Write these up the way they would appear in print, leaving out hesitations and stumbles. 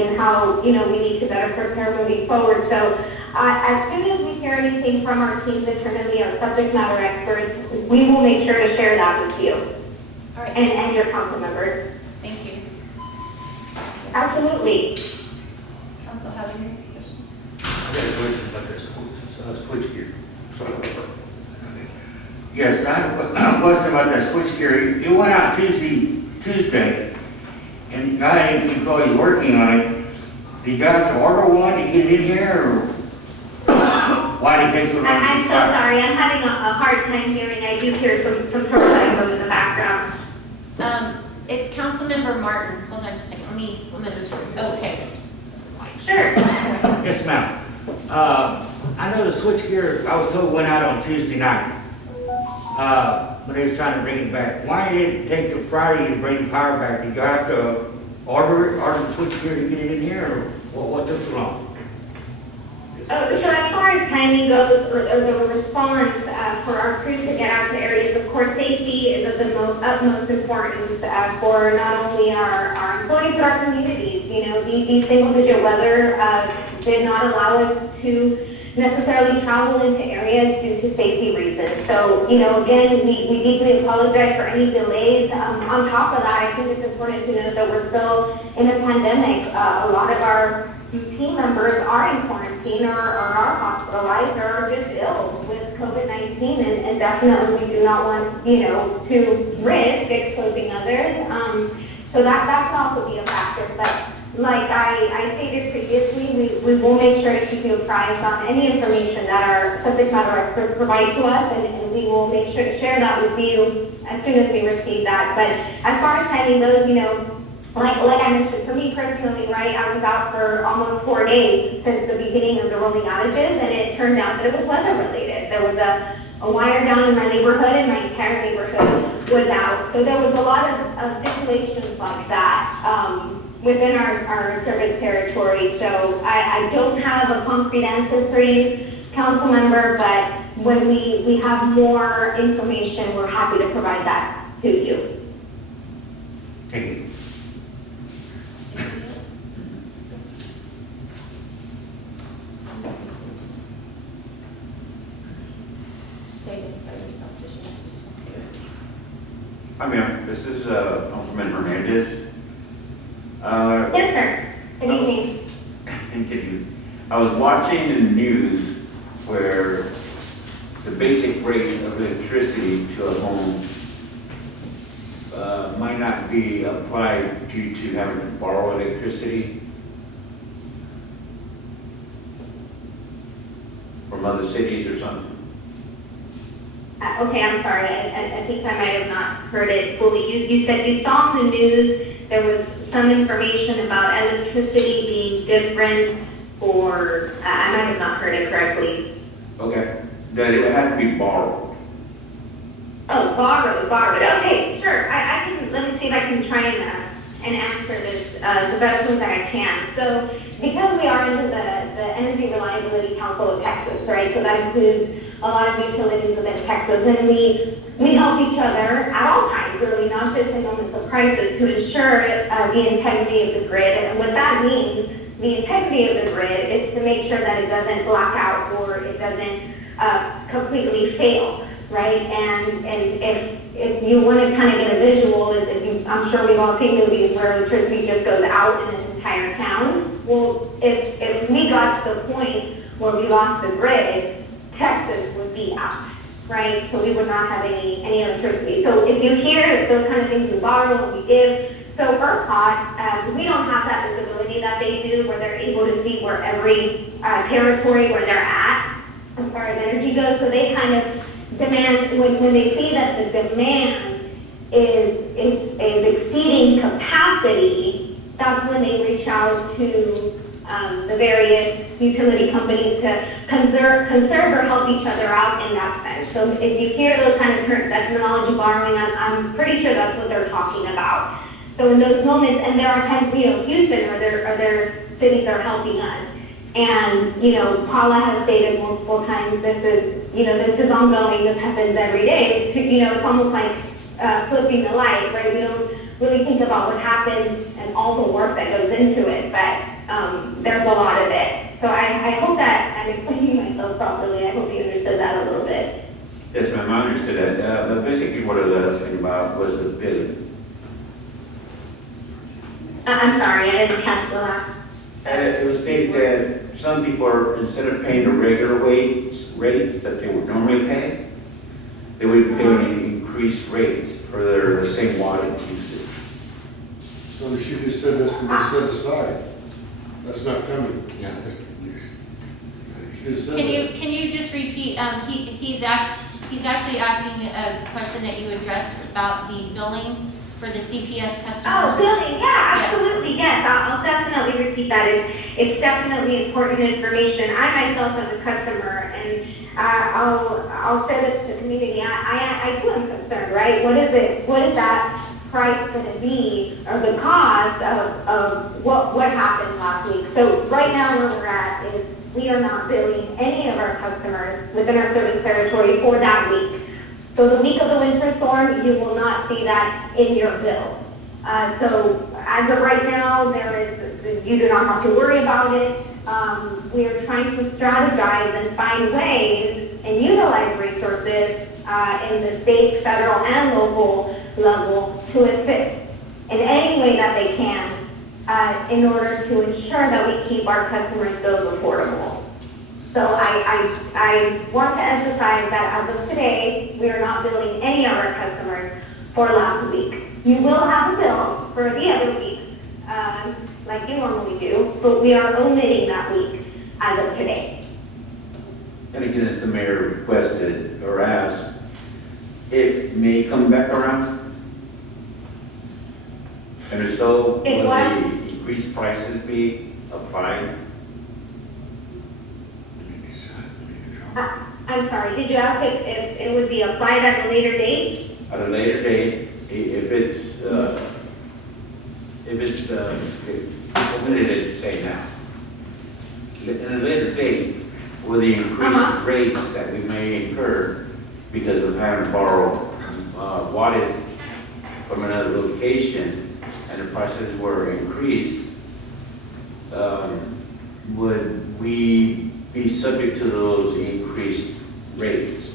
emergency and how, we need to better prepare moving forward. So as soon as we hear anything from our teams internally, our subject matter experts, we will make sure to share that with you. All right. And your council members. Thank you. Absolutely. Does council have any questions? I got a question about that switch gear. Sorry. Yes, I have a question about that switch gear. It went out Tuesday, and the guy, employee's working on it. Did you have to order one to get it in here, or why did it take so long? I'm so sorry. I'm having a hard time hearing. I do hear some trouble in the background. It's Councilmember Martin. Hold on just a second. Let me just, okay. Sure. Yes, ma'am. I know the switch gear, I was told, went out on Tuesday night. But they was trying to bring it back. Why did it take till Friday to bring the power back? Did you have to order the switch gear to get it in here, or what took so long? So as far as timing goes, or the response for our crews to get out to areas, of course, safety is of the utmost importance for not only our employees, but our communities. These single-digit weather did not allow us to necessarily travel into areas due to safety reasons. So, again, we deeply apologize for any delays. On top of that, I think it's important to note that we're still in a pandemic. A lot of our team members are in quarantine or are hospitalized or are just ill with COVID-19, and definitely we do not want, to risk exposing others. So that can also be a factor. But like I stated previously, we will make sure to keep you apprised on any information that our subject matter experts provide to us, and we will make sure to share that with you as soon as we receive that. But as far as timing goes, like I mentioned, for me personally, right, I was out for almost 4 days since the beginning of the rolling outages, and it turned out that it was weather related. There was a wire down in my neighborhood, and my entire neighborhood was out. So there was a lot of situations like that within our service territory. So I don't have a concrete answer for you, council member, but when we have more information, we're happy to provide that to you. Thank you. Just identify yourself, just Hi, ma'am. This is Councilman Hernandez. Yes, sir. Good evening. And good evening. I was watching the news where the basic rate of electricity to a home might not be applied due to having to borrow electricity from other cities or something. Okay, I'm sorry. I think I might have not heard it fully. You said you saw on the news there was some information about electricity being different, or I might have not heard it correctly. Okay. That it had to be borrowed. Oh, borrowed. Okay, sure. I can, let me see if I can try and answer this the best way that I can. So, because we are into the Energy Reliability Council of Texas, right? So that includes a lot of utilities within Texas, and we help each other at all times, really, not just in moments of crisis, to ensure the integrity of the grid. And what that means, the integrity of the grid, is to make sure that it doesn't black out or it doesn't completely fail, right? And if you want to kind of get a visual, I'm sure we've all seen movies where electricity just goes out in an entire town. Well, if we got to the point where we lost the grid, Texas would be out, right? So we would not have any electricity. So if you hear those kind of things we borrow and we give, so ERCOT, we don't have that visibility that they do, where they're able to see where every territory where they're at as far as energy goes. So they kind of demand, when they see that the demand is exceeding capacity, that's when they reach out to the various utility companies to conserve or help each other out in that sense. So if you hear those kind of terminology borrowing, I'm pretty sure that's what they're talking about. So in those moments, and there are times, Houston or their cities are helping us. And, Paula has stated multiple times, this is ongoing, this happens every day. It's almost like flipping the light, right? We don't really think about what happens and all the work that goes into it. But there's a lot of it. So I hope that I'm explaining myself properly. I hope you understood that a little bit. Yes, ma'am, I understood that. But basically what I was asking about was the billing. I'm sorry, I didn't catch the last. It was stated that some people are, instead of paying the regular rate that they would normally pay, they would be paying increased rates for their same wattage usage. So she just said this can be set aside. That's not coming. Yeah, She just said that. Can you just repeat, he's actually asking a question that you addressed about the billing for the CPS Oh, customers. billing, yeah, Yes. absolutely, yes, I'll definitely repeat that. It's definitely important information. I myself am a customer, and I'll say this to the community, I too am concerned, right? What is that price gonna be, or the cost of what happened last week? So right now where we're at is we are not billing any of our customers within our service territory for that week. So the week of the winter storm, you will not see that in your bill. So as of right now, you do not have to worry about it. We are trying to strategize and find ways and utilize resources in the state, federal, and local level to assist in any way that they can in order to ensure that we keep our customers' bills affordable. So I want to emphasize that as of today, we are not billing any of our customers for last week. You will have a bill for the other weeks, like you normally do, but we are omitting that week as of today. And again, as the mayor requested or asked, it may come back around. And if so, will It what? the increased prices be applied? I'm sorry, did you ask if it would be applied at a later date? At a later date, if it's limited to say now. At a later date, will the increased rates that we may incur because of having to borrow wattage from another location and the prices were increased, would we be subject to those increased rates?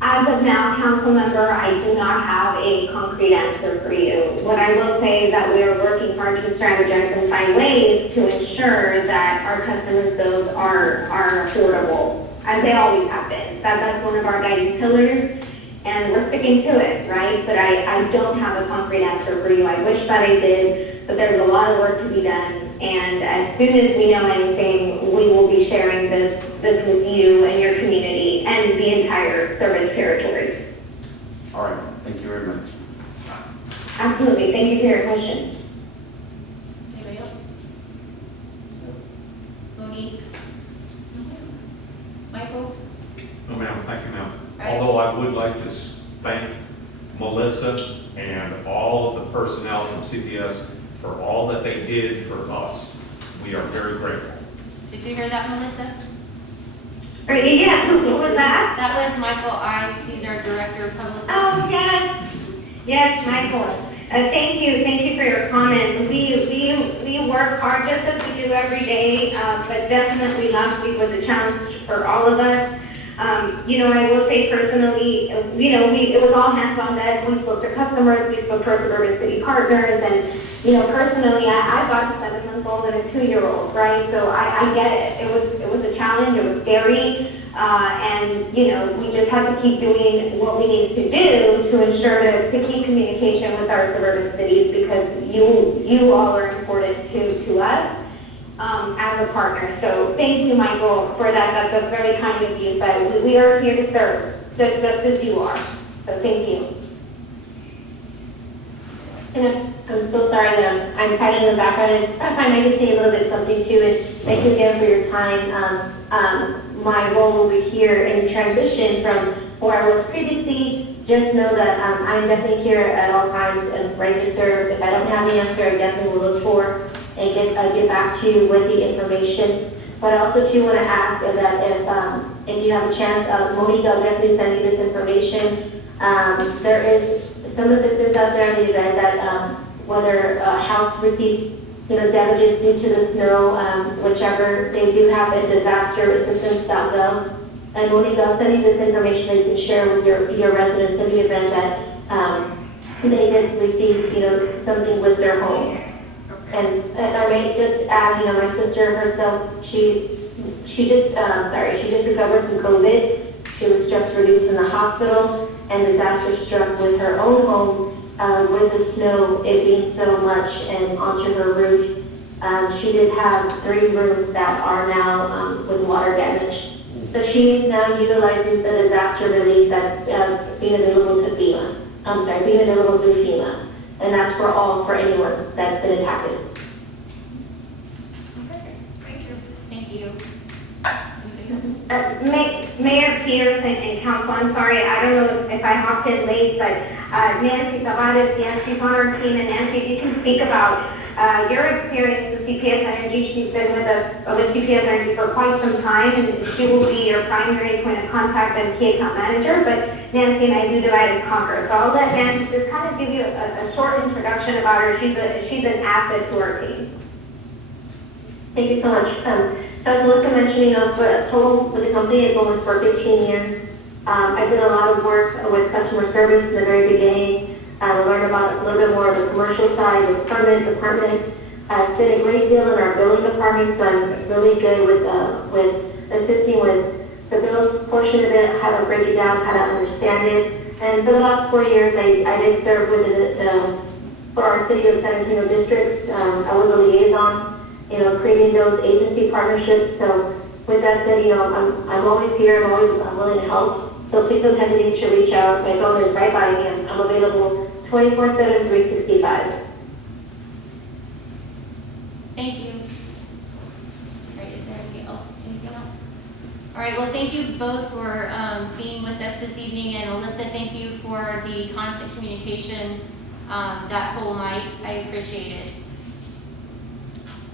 As of now, council member, I do not have a concrete answer for you. What I will say is that we are working hard to strategize and find ways to ensure that our customers' bills are affordable, as they always have been. That's one of our guiding pillars, and we're sticking to it, right? But I don't have a concrete answer for you. I wish that I did, but there's a lot of work to be done. And as soon as we know anything, we will be sharing this with you and your community and the entire service territory. All right, thank you very much. Absolutely. Thank you for your question. Anybody else? Monique? Michael? No, ma'am, thank you, ma'am. Right. Although I would like to thank Melissa and all of the personnel from CPS for all that they did for us. We are very grateful. Did you hear that, Melissa? Right, yeah, who was that? That was Michael Ives, he's our Director of Public Works. Oh, yes. Yes, Michael. Thank you for your comments. We work hard just as we do every day, but definitely last week was a challenge for all of us. I will say personally, it was all hands on deck. We spoke to customers, we spoke to our suburban city partners, and, personally, I've got a 7-month-old and a 2-year-old, right? So I get it. It was a challenge, it was scary, and, we just have to keep doing what we need to do to ensure to keep communication with our suburban cities, because you all are important to us. As a partner. So thank you, Michael, for that. That's very kind of you, but we are here to serve, just as you are. So thank you. And I'm so sorry that I'm kind of in the background. It's fine, I can say a little bit something too, and thank you again for your time. My role over here in transition from where I was previously, just know that I'm definitely here at all times and ready to serve. If I don't have the answer, I definitely will look for and get back to you with the information. But I also too want to ask that if you have a chance, Monique, I'll definitely send you this information. There is some of this is out there in the event that whether House receives damages due to the snow, whichever. They do have a disasterassistance.gov. And when they'll send you this information, they can share with your residents in the event that they did receive, something with their home. And I may just add, my sister herself, she just recovered from COVID. She was just released from the hospital, and disaster struck with her own home, with the snow, it being so much, and onto her roof. She did have 3 rooms that are now with water damage. So she is now utilizing the disaster relief that's being available to FEMA. Being available through FEMA. And that's for anyone that's been impacted. Okay, thank you. Mayor Peters and Council, I'm sorry, I don't know if I hopped in late, but Nancy Tavares, Nancy's on our team, and Nancy, if you can speak about your experience with CPS Energy. She's been with CPS Energy for quite some time, and she will be your primary point of contact and key account manager, but Nancy and I do divide and conquer. So I'll let Nancy just kind of give you a short introduction about her. She's an asset to our team. Thank you so much. So as Melissa mentioned, for total with the company, I've been with for 15 years. I did a lot of work with customer service in the very beginning. I learned about a little bit more of the commercial side with permits, departments. Did a great deal in our billing department, so I'm really good with assisting with the bills portion of it, how to break it down, how to understand it. And for the last 4 years, I did serve with for our city of San Antonio districts. I was a liaison, creating those agency partnerships. So with that said, I'm always here. I'm willing to help. So please don't hesitate to reach out. My phone is right by me. I'm available 24/7, 365. Thank you. All right, is there anything else? All right, well, thank you both for being with us this evening, and Alyssa, thank you for the constant communication that whole night. I appreciate it.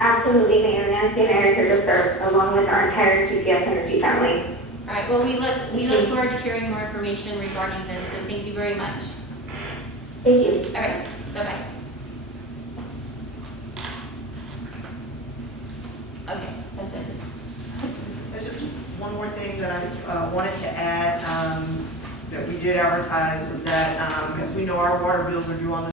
Absolutely, Mayor. Nancy and I are here to serve, along with our entire CPS Energy family. All right, well, we look forward to hearing more information regarding this, so thank you very much. Thank you. All right, bye-bye. Okay, that's it. There's just one more thing that I wanted to add, that we did advertise, was that, as we know, our water bills are due on the